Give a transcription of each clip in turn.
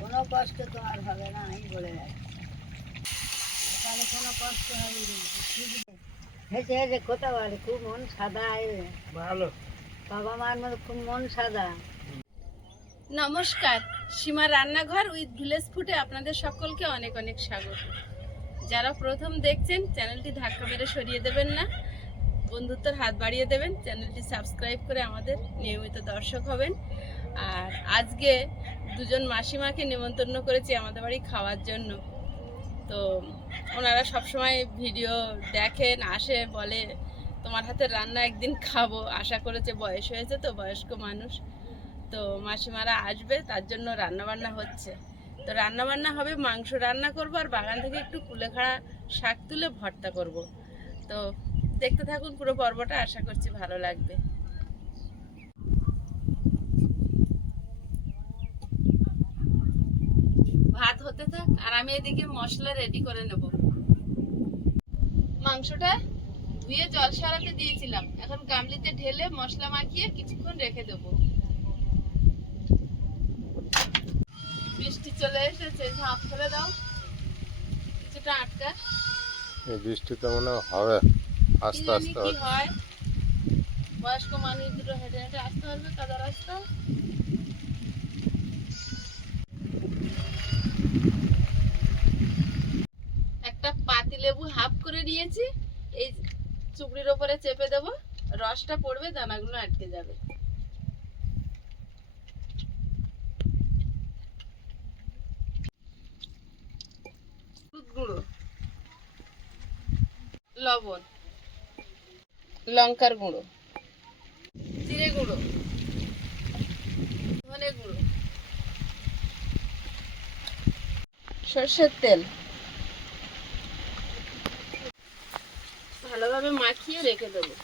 কোনো কষ্ট তোমার হবে না আমি বলে তাহলে কোনো কষ্ট হবে না। হেঁটে হেঁটে কোথাও বাড়ি খুব মন সাদা ভালো। বাবা মার মতো খুব মন সাদা। নমস্কার সীমা রান্নাঘর উইথ ভিলেজ ফুটে আপনাদের সকলকে অনেক অনেক স্বাগত। যারা প্রথম দেখছেন চ্যানেলটি ধাক্কা মেরে সরিয়ে দেবেন না। বন্ধুত্বর হাত বাড়িয়ে দেবেন চ্যানেলটি সাবস্ক্রাইব করে আমাদের নিয়মিত দর্শক হবেন। আর আজকে দুজন মাসিমাকে নিমন্ত্রণ করেছি আমাদের বাড়ি খাওয়ার জন্য। তো ওনারা সবসময় ভিডিও দেখেন, আসে, বলে, তোমার হাতের রান্না একদিন খাব। আশা করেছে বয়স হয়েছে তো, বয়স্ক মানুষ। তো মাসিমারা আসবে, তার জন্য রান্না বান্না হচ্ছে। তো রান্না বান্না হবে, মাংস রান্না করব আর বাগান থেকে একটু কুলেখাড়া শাক তুলে ভর্তা করব। তো দেখতে থাকুন পুরো পর্বটা, আশা করছি ভালো লাগবে। ভাত হতে থাক আর আমি এদিকে মশলা রেডি করে নেব। মাংসটা ধুয়ে জল সারাতে দিয়েছিলাম। এখন গামলিতে ঢেলে মশলা মাখিয়ে কিছুক্ষণ রেখে দেবো। বৃষ্টি চলে এসেছে ঝাঁপ ফেলে দাও। কিছুটা আটকা। এই বৃষ্টিতে মনে হবে। আস্তে আস্তে হয়? বয়স্ক মানুষ দুটো হেঁটে হেঁটে আসতে পারবে কাদা রাস্তা একটা পাতি লেবু হাফ করে নিয়েছি। এই চুবড়ির ওপরে চেপে দেবো। রসটা পড়বে, দানাগুলো আটকে যাবে। লবণ, লঙ্কার গুঁড়ো, জিরে গুঁড়ো, ধনে গুঁড়ো, সর্ষের তেল। ভালোভাবে মাখিয়ে রেখে দেবো।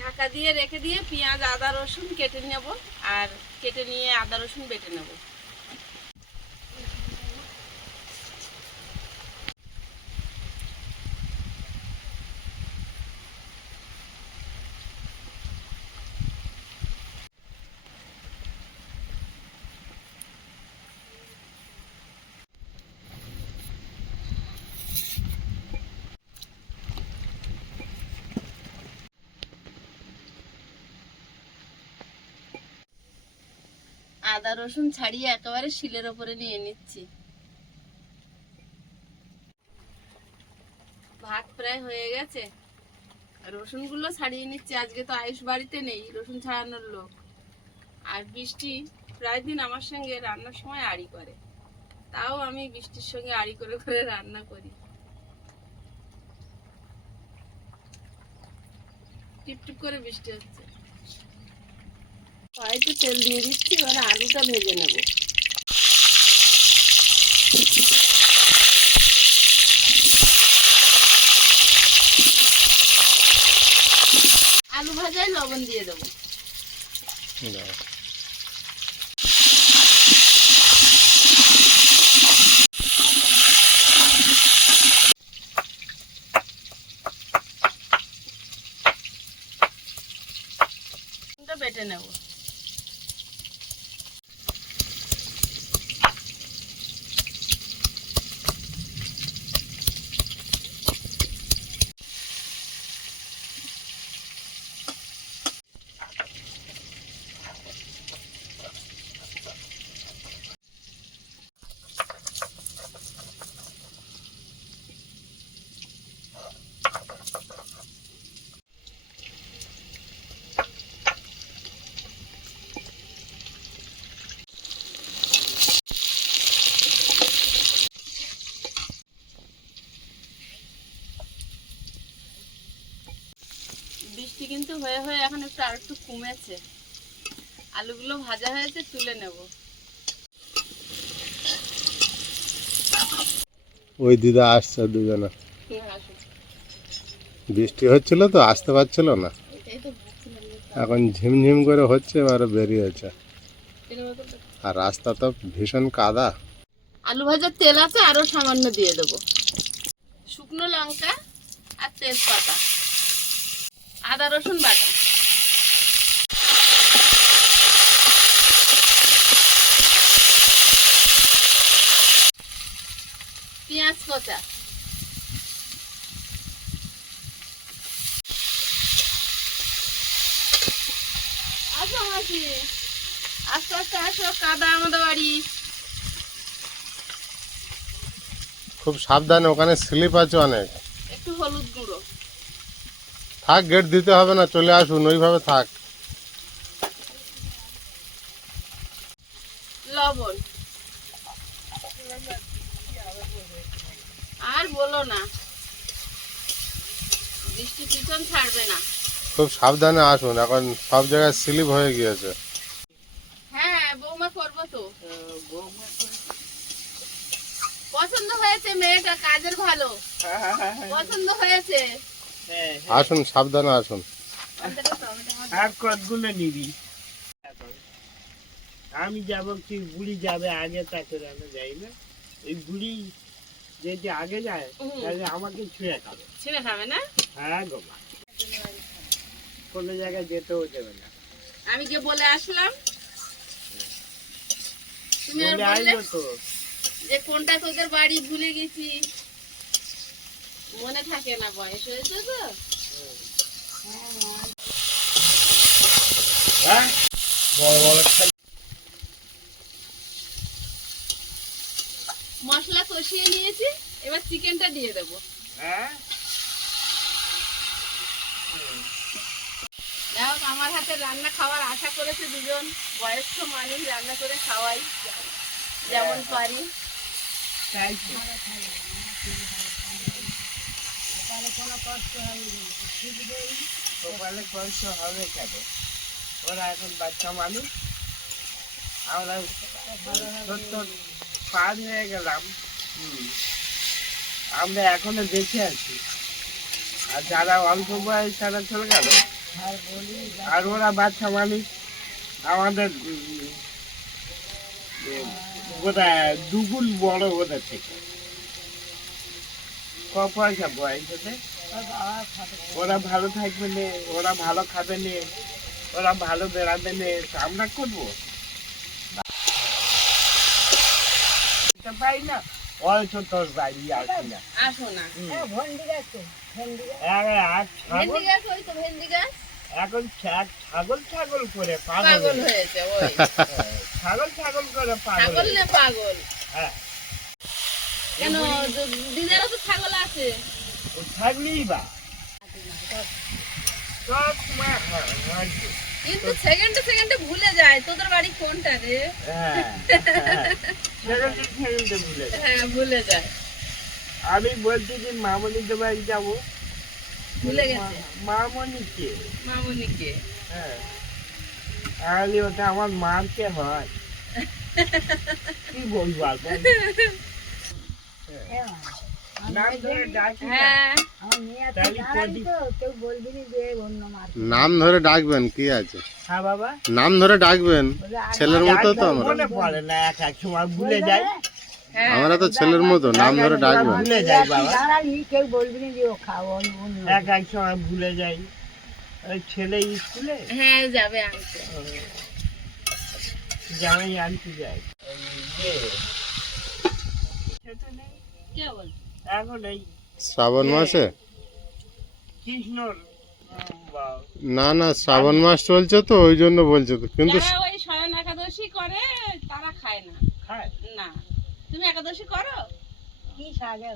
ঢাকা দিয়ে রেখে দিয়ে পেঁয়াজ, আদা, রসুন কেটে নেব আর কেটে নিয়ে আদা, রসুন বেটে নেব। আদা, রসুন ছাড়িয়ে একেবারে শিলের ওপরে নিয়ে নিচ্ছি। ভাত প্রায় হয়ে গেছে। রসুনগুলো ছাড়িয়ে নিচ্ছি। আজকে তো আয়ুষ বাড়িতে নেই, রসুন ছাড়ানোর লোক। আর বৃষ্টি, প্রায় দিন আমার সঙ্গে রান্নার সময় আড়ি করে। তাও আমি বৃষ্টির সঙ্গে আড়ি করে করে রান্না করি। টিপ টিপ করে বৃষ্টি হচ্ছে। কড়াইতে তেল দিয়ে দিচ্ছি এবার আলুটা ভেজে নেব। আলু ভাজায় লবণ দিয়ে দেবো দাও। এটা বেটে নেব বৃষ্টি কিন্তু হয়ে হয়ে এখন একটু আর একটু কমেছে। আলুগুলো ভাজা হয়েছে তুলে নেব। ওই দিদা আসছে দুজনে। বৃষ্টি হচ্ছিল তো আসতে পারছিল না। এখন ঝিমঝিম করে হচ্ছে এবারে বেরিয়েছে। আর রাস্তা তো ভীষণ কাদা। আলু ভাজার তেল আছে আরও সামান্য দিয়ে দেবো। শুকনো লঙ্কা আর তেজপাতা। আদা রসুন বাটা। পেঁয়াজ কচা। আস্তে আস্তে আসো, কাদা আমাদের বাড়ি। খুব সাবধানে, ওখানে স্লিপ আছে অনেক। থাক গেট দিতে হবে না চলে আসুন ওইভাবে থাক। লবণ। আর বলো না। বৃষ্টি পিছন ছাড়বে না। খুব সাবধানে আসুন এখন সব জায়গায় স্লিপ হয়ে গিয়েছে। হ্যাঁ বৌমা করব তো। পছন্দ হয়েছে মেয়েটা কাজের ভালো। পছন্দ হয়েছে। আসুন সাবধানে আসুন। আর কতগুলো নিবি? আমি যাব কি বুড়ি যাবে আগে তাকে আমি যাই না। এই বুড়ি যদি আগে যায় তাহলে আমাকে ছুঁয়ে খাবে। ছিঁড়ে খাবে না? হ্যাঁ গো মা। কোনো জায়গায় যেতেও দেবে না। আমি গিয়ে বলে আসলাম। তুমি আর বলে বললে তো। যে কোনটা তোদের বাড়ি ভুলে গেছি। মনে থাকে না বয়স হয়েছে তো। মশলা কষিয়ে নিয়েছি, এবার চিকেনটা দিয়ে দেবো। হোক, আমার হাতে রান্না খাওয়ার আশা করেছে দুজন বয়স্ক মানুষ, রান্না করে খাওয়াই, যেমন পারি। তাহলে কোনো কষ্ট হবে না শিখবেই কপালে কষ্ট হবে কেন? ওরা এখন বাচ্চা মানুষ। আমরা সত্তর পার হয়ে গেলাম। আমরা এখনও বেঁচে আছি। আর যারা অল্প বয়স তারা চলে গেল। আর ওরা বাচ্চা মানুষ আমাদের উম, এ, বোধহয় দুগুণ বড় ওদের থেকে। ক পয়সা বয়স ওদের বাবা খাবে ওরা ভালো থাকবে নে ওরা ভালো খাবে নে ওরা ভালো বেড়াবে নে তা আমরা করব? পাই না হয়তো তোর বাড়ি আসি না। আসো না। হ্যাঁ ভন্ডি গাছ ছাগল? ভেন্ডি গাছ ওই তো ভেন্ডি গাছ। এখন ছাগল ছাগল করে পাগল হয়েছে হ্যাঁ, ছাগল ছাগল করে পাগল পাগল? হ্যাঁ। কেন? দিদারও তো ছাগল আছে। বা। হ্যাঁ, হ্যাঁ, কিন্তু সেকেন্ডে সেকেন্ডে ভুলে যায়। তোদের বাড়ি কোনটা রে? হ্যাঁ, হ্যাঁ। সেকেন্ডে সেকেন্ডে ভুলে যায়। হ্যাঁ ভুলে যায়। আমি বলছি যে মামনিদের বাড়ি যাব। ভুলে গেছে। হ্যাঁ ওটা হয় কি? আর বল? হ্যাঁ, আমি। হ্যাঁ আমার দাঁড়াবি কদি- তো কেউ বলবি মার নাম ধরে ডাকবেন কি আছে? হ্যাঁ বাবা। নাম ধরে ডাকবেন ছেলের মতো তো আমরা। পড়ে না এক এক সময় ভুলে যাই। হ্যাঁ আমরা তো ছেলের মতো নাম ধরে ডাকবেন। ভুলে যাই বাবা। কেউ বলবি না যে ও খাও অন্য অন্য এক এক সময় ভুলে যাই। ওই ছেলে স্কুলে? হ্যাঁ যাবে আনতে। জামাই আনতে যাই শ্রাবণ মাসে? না না শ্রাবণ মাস চলছে তো ওই জন্য বলছে তো। কিন্তু ওই একাদশী করে তারা খায় না। খায়? না। তুমি একাদশী করো? কি সাজে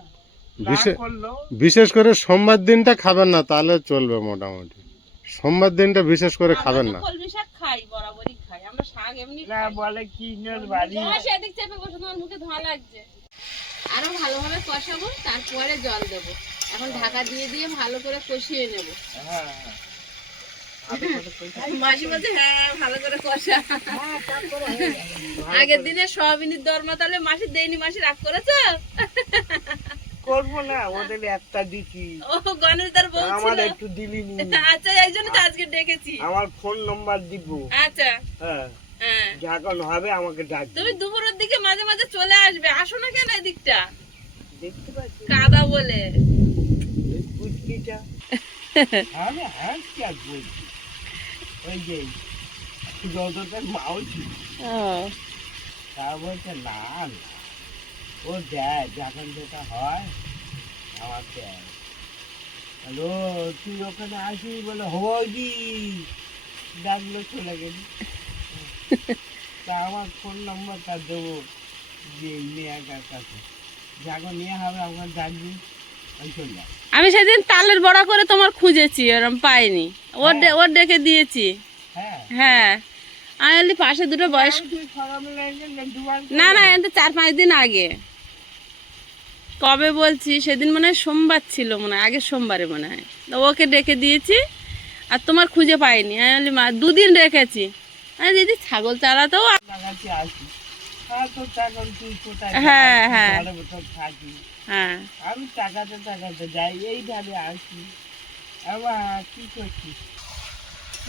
না বিশে- করল। বিশেষ করে সোমবার দিনটা খাবেন না তাহলে চলবে মোটামুটি। সোমবার দিনটা বিশেষ করে খাবেন না। তো কলমি শাক খাই বরাবরই খাই। আমরা শাক এমনি না খাই। বলে কৃষ্ণর বাড়ি। সেদিক চেপে বসে তোমার মুখে ধোঁয়া লাগছে। আরও ভালোভাবে কষাবো তারপরে জল দেবো। এখন ঢাকা দিয়ে দিয়ে ভালো করে কষিয়ে নেব। হ্যাঁ হ্যাঁ। হ্যাঁ। ভালো করে কষা। আগের দিনে দরমা তাহলে মাসি দেয়নি মাসি রাগ করেছ? করব না ওদের একটা ও আমার একটু দিলি আচ্ছা এই জন্য তো আজকে ডেকেছি। আমার ফোন নম্বর দিব। আচ্ছা। হ্যাঁ। যখন হবে আমাকে ডাক তুমি দুপুরের দিকে মাঝে মাঝে চলে আসবে। আসো না কেন এদিকটা? দেখতে পাচ্ছি। কাদা বলে। আর বলছি। ওই যে যতটা মাও ছিল তা বলছে না না। ও দেয় যখন যেটা হয় আমার দেয়। হ্যালো তুই ওখানে আসিস বলে হবি ডাকলো চলে গেলি। তা আমার ফোন নম্বরটা দেবো যে মেয়েটার কাছে। নিয়ে হবে আমার ডাকবি আমি চলে আমি সেদিন তালের বড়া করে তোমার খুঁজেছি ওরম পাইনি। ওর ডে- ওর ডেকে দিয়েছি। হ্যাঁ। হ্যাঁ। আমি বলি পাশে দুটো বয়স না না এতে চার পাঁচ দিন আগে। কবে বলছি? সেদিন মনে হয় সোমবার ছিল মনে হয় আগের সোমবারে মনে হয়। ওকে ডেকে দিয়েছি আর তোমার খুঁজে পাইনি। আমি বলি মা দুদিন রেখেছি। আমি দিদি ছাগল চালাতেও আর হ্যাঁ, হ্যাঁ। হ্যাঁ। আমি টাকাতে টাকাতে যাই এইভাবে আসি। আবার কি করছিস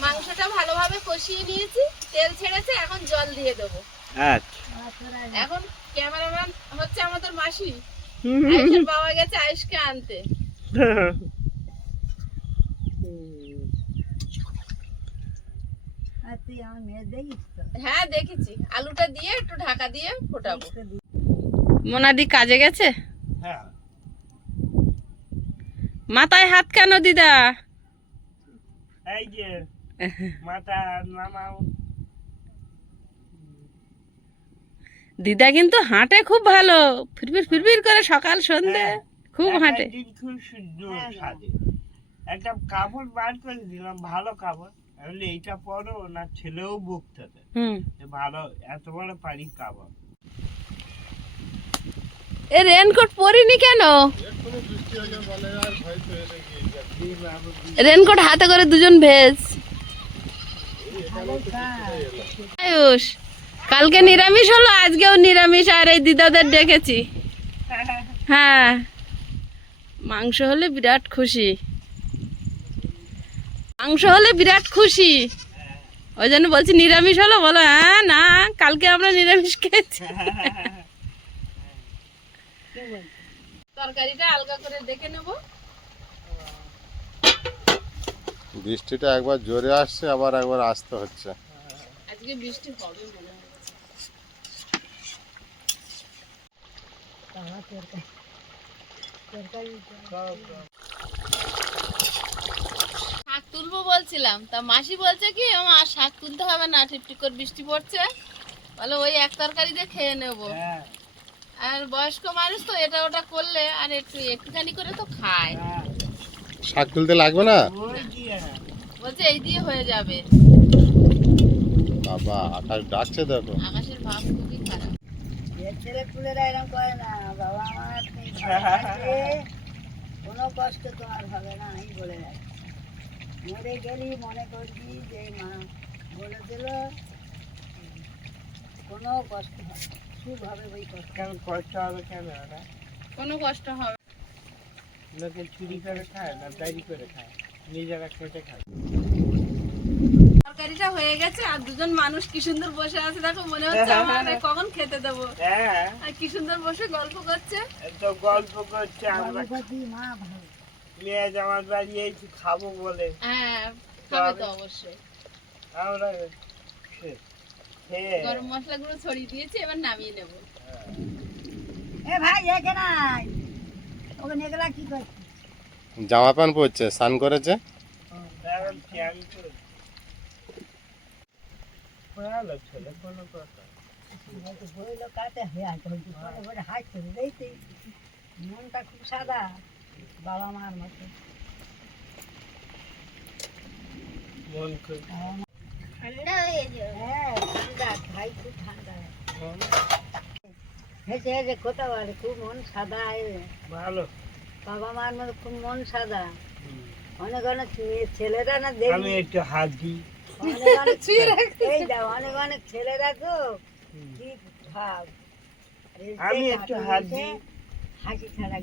মাংসটা ভালোভাবে কষিয়ে নিয়েছি তেল ছেড়েছে এখন জল দিয়ে দেবো। আচ্ছা। এখন ক্যামেরাম্যান হচ্ছে আমাদের মাসি। বাবা গেছে আয়ুষকে আনতে আর তুই আমার মেয়ে দেখিস তো হ্যাঁ দেখেছি। আলুটা দিয়ে একটু ঢাকা দিয়ে ফোটাবো। মোনাদি কাজে গেছে? হ্যাঁ। মাথায় হাত কেন দিদা? এই যে মাথা নামাও। দিদা কিন্তু হাঁটে খুব ভালো। ফিরফির ফিরফির করে সকাল সন্ধে। হ্যাঁ। খুব হাঁটে। একদিন খুব সুন্দর হ্যাঁ, একটা কাপড় বার করে দিলাম ভালো কাপড়। আমি এইটা পরো না ছেলেও বুকতে হুম। ভালো এত বড় পারি কাপড় এ রেনকোট পরিনি কেন? রেনকোট হাতে করে দুজন ভেজ। আয়ুষ কালকে নিরামিষ হলো আজকেও নিরামিষ আর এই দিদাদের ডেকেছি। হ্যাঁ। মাংস হলে বিরাট খুশি। মাংস হলে বিরাট খুশি। ওই জন্য বলছি নিরামিষ হলো বলো হ্যাঁ না কালকে আমরা নিরামিষ খেয়েছি। তরকারিটা আলগা করে দেখে নেব। বৃষ্টিটা একবার জোরে আসছে আবার একবার আসতে হচ্ছে। আজকে বৃষ্টি হবে মনে তরকারি তরকারি শাক তুলবো বলছিলাম। তা মাসি বলছে কি আমার আর শাক তুলতে হবে না টিপটিপ করে বৃষ্টি পড়ছে। বলে ওই এক তরকারি দিয়ে খেয়ে নেব। হ্যাঁ। আর বয়স্ক মানুষ তো এটা ওটা করলে আর একটু একটুখানি করে তো খায়। হ্যাঁ। শাক তুলতে লাগবে না? বলছে এই দিয়ে হয়ে যাবে। বাবা আকাশ ডাকছে দেখো। আকাশের ভাব খুবই খারাপ। এর ছেলে পুলেরা এরকম করে না বাবা আমার কোনো কষ্ট তোমার হবে না আমি বলে যাচ্ছি মরে গেলি মনে করবি যে মা বলে দিল কোনো কষ্ট হবে। সুখ হবে ওই কষ্ট কেন কষ্ট হবে কেন ওরা কোনো কষ্ট হবে লোকে চুরি করে খায় না দাড়ি করে খায় নিজেরা খেটে খায়। তরকারিটা হয়ে গেছে আর দুজন মানুষ কি সুন্দর বসে আছে দেখো মনে হচ্ছে আমার কখন খেতে দেবো। হ্যাঁ। আর কি সুন্দর বসে গল্প করছে। তো গল্প করছে আমরা মা ভালো। মেয়ে জামার বাড়ি এই খাব বলে? হ্যাঁ খাবে তো অবশ্যই। আমরা গরম মশলা গুলো ছড়িয়ে দিয়েছি এবার নামিয়ে নেব। এ ভাই একে নাই? ওখানে এগুলা কি করছিস জামা প্যান্ট পরছে স্নান করেছে? হয়ে মনটা খুব সাদা। বাবা মার মতো। ঠান্ডা হয়ে যায় হ্যাঁ ঠান্ডা ভাই খুব ঠান্ডা হেসে হেসে কোথাও বলে খুব মন সাদা ভালো। বাবা মার মতো খুব মন সাদা। অনেক অনেক ছেলেরা না আমি একটু হাত দিই অনেক অনেক এই দাও অনেক অনেক ছেলেরা তো। কি ভাব আমি একটু হাত দিই হাসি ছাড়া।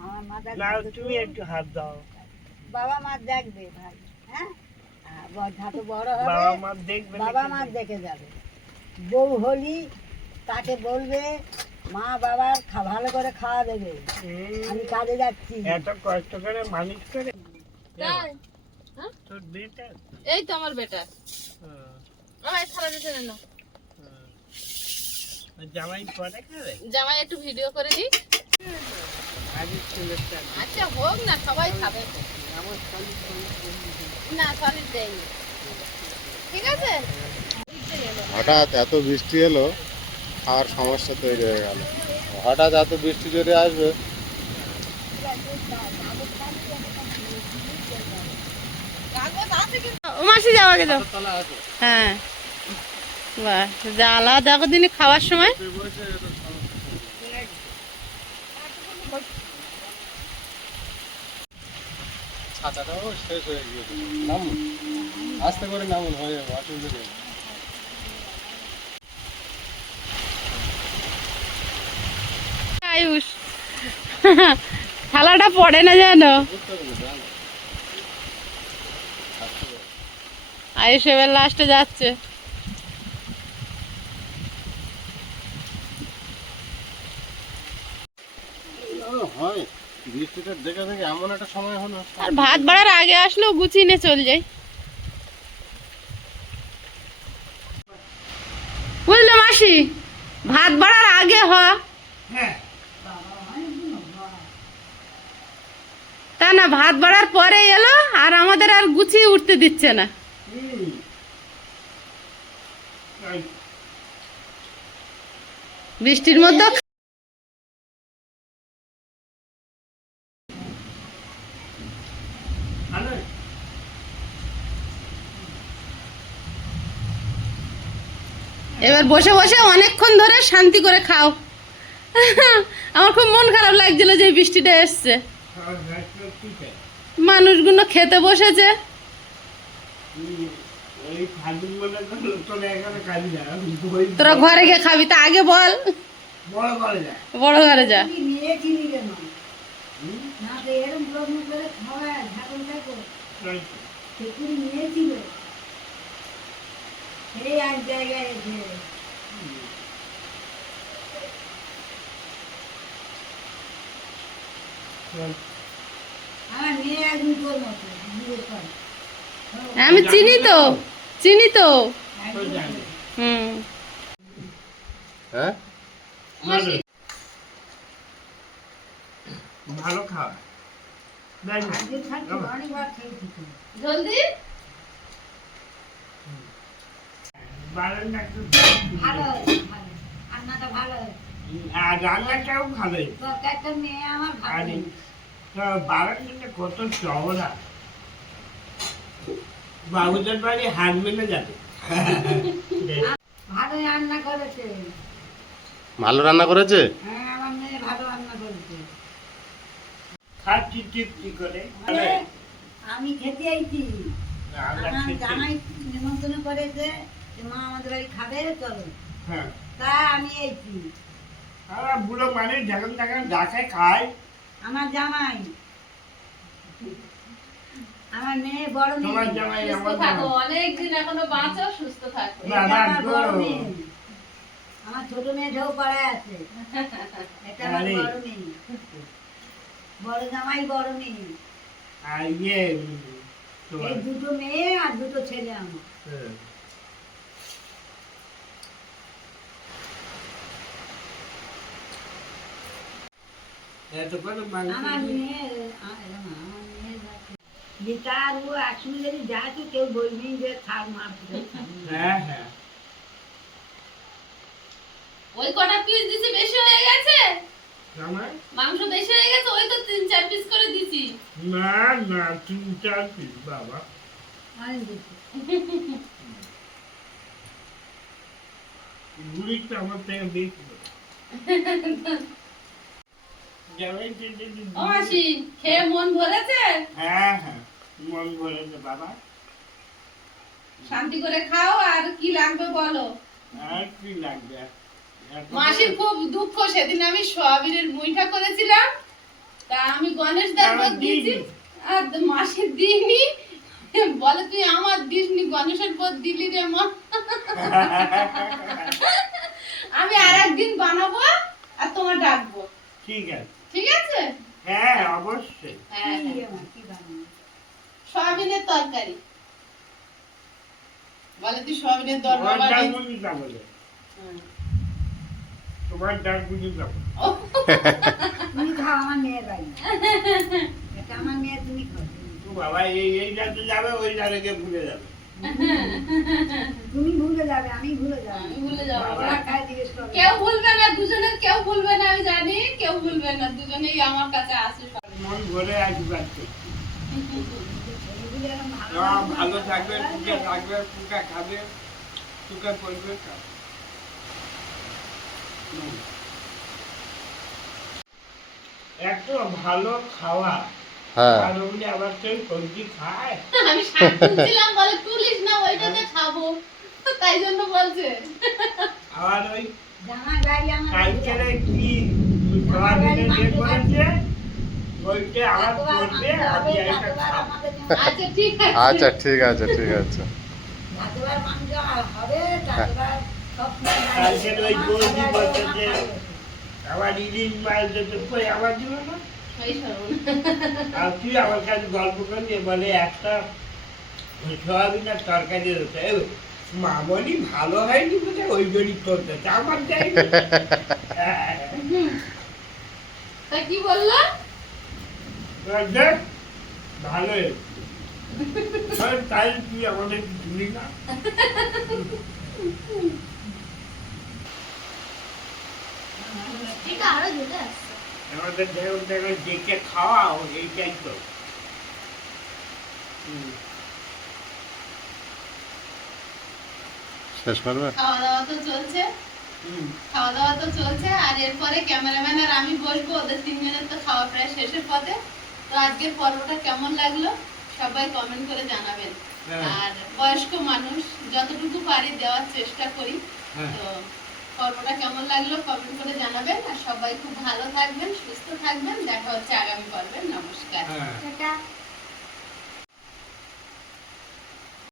আমার মাথা তুমি একটু হাত দাও। বাবা মা দেখবে ভাই হ্যাঁ? হ্যাঁ, ব- ঝাঁটু বাবা মা দেখবে বাবা মা দেখে যাবে। বউ হলি তাকে বলবে মা বাবার খা ভালো করে খাওয়া দেবে। আমি কাজে যাচ্ছি। এত কষ্ট করে মানুষ করে? হ্যাঁ? তোর বেটা? এই তো আমার বেটা। আমার থালা দিতে না জামাই পরে খাবে? জামাই একটু ভিডিও করে দিই। আচ্ছা হোক না সবাই খাবে। তো। আমার খালি খালি না সলিড দেয়নি। ঠিক আছে? হঠাৎ এত বৃষ্টি এলো খাওয়ার সমস্যা তৈরি হয়ে গেল। হঠাৎ এত বৃষ্টি যদি আসবে ও মাসি যাওয়া গেল। হ্যাঁ। বাহ জ্বালা দেখো দিনে খাওয়ার সময়। ছাতাটাও শেষ হয়ে গিয়েছে। নামুন আস্তে করে নামুন হয়ে যাবে অসুবিধা নেই আয়ুষ। থালাটা পড়ে না জানো বুঝতে পারবেন না, জানো। আস্তে করে। আয়ুষ এবার লাস্টে যাচ্ছে। হয়। বৃষ্টিটা দেখে দেখে এমন একটা সময় হলো। আর ভাত বাড়ার আগে আসলেও গুছিয়ে নিয়ে চল যাই। বুঝলে মাসি ভাত বাড়ার আগে হ। হ্যাঁ। তা না ভাত বাড়ার পরে এলো আর আমাদের আর গুছিয়ে উঠতে দিচ্ছে না। বৃষ্টির মধ্যে আরে, এবার বসে বসে অনেকক্ষণ ধরে শান্তি করে খাও। আমার খুব মন খারাপ লাগছিল যে বৃষ্টিটা এসছে। মানুষগুলো খেতে বসেছে। তোরা ঘরে গিয়ে খাবি, তা আগে বল। বড় ঘরে যা। তুই নিয়েছিলি রে মা হুম, না তো এরম প্রশ্ন করে খাওয়া ঝাঁকুন থাকো তাই তো। সেগুলি নিয়েছিল এই এক জায়গায় এসে আমার মেয়ে একদিন তোর মতো আমি চিনি তো চিনি তো। হুম। হ্যাঁ? ভালো। খাওয়া। জলদি বারান্দা একটু ভালো ভালো রান্নাটা ভালো আর রান্নাটাও ভালোই তরকারিটা মেয়ে আমার ভালো আরে হয়েছে। তো বারান্দাটা কত চওড়া। বাবুদের বাড়ি হাত মেলে যাবে। ভালো রান্না করেছে। ভালো রান্না করেছে? হ্যাঁ আমার মেয়ে ভালো রান্না করেছে। খাচ্ছি তৃপ্তি করে? আমি খেতে আইছি। আমার জামাই নিমন্ত্রণ করেছে। মা আমাদের বাড়ি খাবে? চলো। হ্যাঁ। তা আমি আইছি আমরা বুড়ো মানে যখন তখন ডাকে খায়। আমার জামাই। আমার মেয়ে বড় তোমার জামাই সুস্থ থাকো অনেক দিন এখনও বাঁচো সুস্থ থাকো। আমার বড় মেয়ে। আমার ছোট মেয়ে ঢেউ পাড়ায় আছে। এটা আমার বড় মেয়ে। বড় জামাই বড় মেয়ে। আর ইয়ে এই দুটো মেয়ে আর দুটো ছেলে আমার হ্যাঁ। এত করে মাংস আমার মেয়ে আ- এরম না, আমার মেয়ে যাচ্ছে। গীতার ও একসঙ্গে যদি যাচ্ছে কেউ বলবি যে থাক মার হ্যাঁ হ্যাঁ ওই কটা পিস দিছি বেশি হয়ে গেছে মাংস বেশি হয়ে গেছে ওই তো তিন চার পিস করে দিছি না না তিন চার পিস বাবা অনেক আমার থেকে বেশি ও মাসি খেয়ে মন ভরেছে? হ্যাঁ হ্যাঁ মন ভরেছে বাবা। শান্তি করে খাও আর কি লাগবে বলো? আর কি লাগবে? মাসির খুব দুঃখ সেদিন আমি সোয়াবিনের মুইঠা করেছিলাম। তা আমি গণেশ দার দিয়েছি আর মাসির দিইনি। বলে তুই আমার দিসনি গণেশের পর দিলি রে মা। আমি আর একদিন বানাবো আর তোমার ডাকবো। ঠিক আছে। ঠিক আছে? হ্যাঁ অবশ্যই। হ্যাঁ হ্যাঁ। সয়াবিনের তরকারি। বলে তুই সয়াবিনের দরকার তোমার ডাক যাব তোমার ডাক বুঝি যাব। তুমি খাও আমার মেয়ের বাড়ি। এটা আমার মেয়ে তুমি খাও বাবা এই এই যাতে যাবে ওই জায়গাকে ভুলে যাবে। তুমি ভুলে যাবে আমি ভুলে যাব। আমি ভুলে কেউ ভুলবে না দুজনের কেউ ভুলবে না আমি জানি কেউ ভুলবে না দুজনেই আমার কাছে আসে মন ভরে আশীর্বাদ ভালো থাকবে থাকবে সুখে খাবে সুখে পড়বে খাবে। হুম। ভালো খাওয়া। হ্যাঁ। আবার কেউ সবজি খায়? আমি শাক তুলছিলাম বলে তুলিস না ওইটাতে খাব। তাই জন্য বলছে। আবার ওই জামা আমার কি আবার আচ্ছা ঠিক আছে। আচ্ছা ঠিক আছে ঠিক আছে। বলছে আমার ইলিশ মাছ আমার দিল না। আর তুই আমার কাছে গল্প করলি বলে একটা সয়াবিনের তরকারি হচ্ছে মামনি ভালো হয়নি বলে ওই জন্যই করতেছে আমার যাই তা কি বলল? ভালো তাই তুই আমাদের ভুলি না। এটা আরও জোরে আসছে আমাদের দেখুন দেখুন ডেকে খাওয়াও এইটাই তো। শেষ করবে? খাওয়া দাওয়া তো চলছে। খাওয়া দাওয়া তো চলছে আর এরপরে ক্যামেরাম্যান আর আমি বসবো ওদের তিনজনের তো খাওয়া প্রায় শেষের পথে। তো আজকের পর্বটা কেমন লাগল? সবাই কমেন্ট করে জানাবেন। হ্যাঁ। আর বয়স্ক মানুষ যতটুকু পারি দেওয়ার চেষ্টা করি। হ্যাঁ। তো পর্বটা কেমন লাগল কমেন্ট করে জানাবেন আর সবাই খুব ভালো থাকবেন সুস্থ থাকবেন দেখা হচ্ছে আগামী পর্বে। নমস্কার। হ্যাঁ।